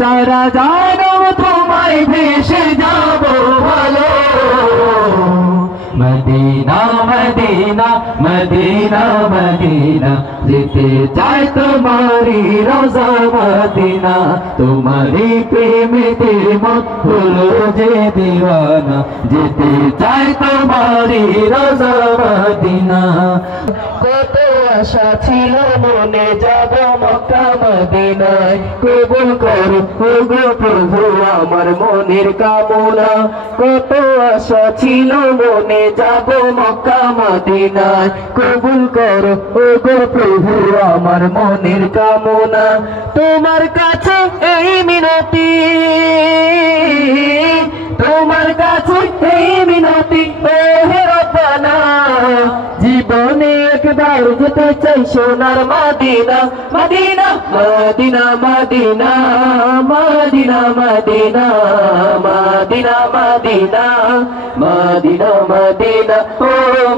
সারা জানো তোমায় ভেসে যাবো ভালো মদিনা মদিনা মদিনা মদিনা যেতে চাই তোমারি রোজা মদিনা তোমারি প্রেমেতে মত হলো যে দিওয়ানা যেতে চাই তোমারি রোজা মদিনা কত আশা ছিল মনে যাব মক্কা মদিনায় কবুল করো ওগো প্রভু আমার মনের কামনা কত আশা ছিল মনে যাব মক্কা মদিনায় কবুল করো ওগো প্রভু আমার মনের কামনা তোমার কাছে এই মিনতি তোমার কাছে এই মিনতি ও হে রব্বানা জীবনে একবার যেতে চাই সোনার মদিনা মদিনা মদিনা মদিনা মদিনা মদিনা মদিনা মদিনা মদিনা মদিনা ও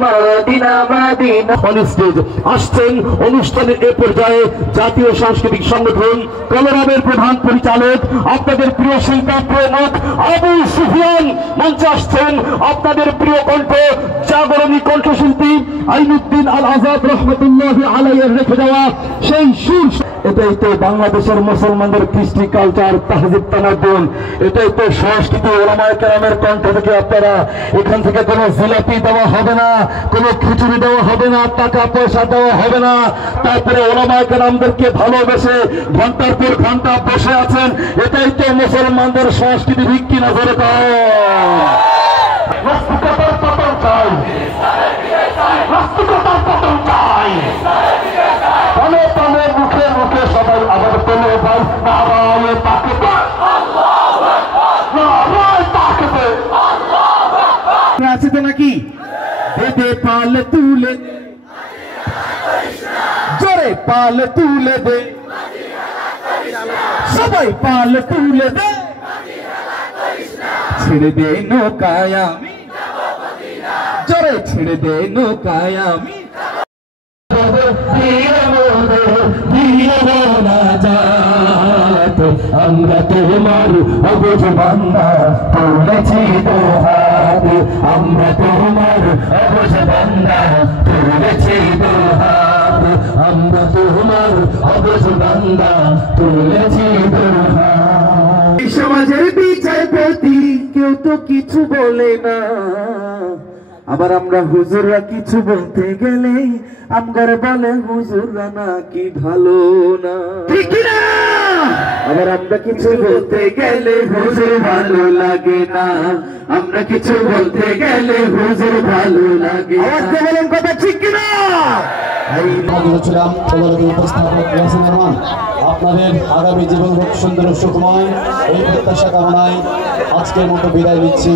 মদিনা মদিনা স্টেজ আসছেন অনুষ্ঠানের এ পর্যায়ে জাতীয় সাংস্কৃতিক সংগঠন কলরবের প্রধান পরিচালক আপনাদের প্রিয় শিল্পী প্রমুখ আবু সুফিয়ান মঞ্চে আসছেন আপনাদের প্রিয় কণ্ঠ জাগরণী কণ্ঠশিল্পী আইনুদ্দিন আল আজাদ রহমতুল্লাহ আলাইহির রেখে যাওয়া সেই সুর এটাই তো বাংলাদেশের মুসলমানদের কৃষ্টি কালচার তাহজিব তামাদ্দুন এটাই তো সংস্কৃতি ওলামায়ে কেরামের কণ্ঠ থেকে আপনারা এখান থেকে কোনো জিলাপি দেওয়া হবে না কোনো খিচুড়ি দেওয়া হবে না টাকা পয়সা দেওয়া হবে না তারপরে ওলামায়ে কেরামদেরকে ভালোবেসে ঘন্টার পর ঘন্টা বসে আছেন এটাই তো মুসলমানদের সংস্কৃতি ভিক্ষি নজরে মুখে মুখে সবাই আবার পেলে ভাই নারায়ে তাকবীর নারায়ে তাকবীর আছে তো নাকি দে পাল তুলে জোরে পাল তুলে দে সবাই পাল তুলে দে ছেড়ে দে নৌকায় আমি জোরে ছেড়ে দে নৌকায় আমি আমরা তোমার অবুঝ বান্দা তুলেছি দোহাত আমরা তোমার অবুঝ বান্দা তুলেছি দোহাত আমরা তোমার অবুঝ বান্দা তুলেছি দোহাত এই সমাজের বিচারপতি কেউ তো কিছু বলে না আবার আমরা হুজুররা কিছু বলতে গেলে আমগার বলে হুজুররা নাকি ভালো না ঠিক না আবার আমরা কিছু বলতে গেলে হুজুর ভালো লাগে না আমরা কিছু বলতে গেলে হুজুর ভালো লাগে আওয়াজ দিয়ে বলেন কথা ঠিক না এই বলছিলাম কলরবের উপস্থাপক ইয়াসিন রহমান আপনাদের আগামী জীবন সুন্দর সুখময় এই প্রত্যাশা কামনায় আজকের মতো বিদায় নিচ্ছি।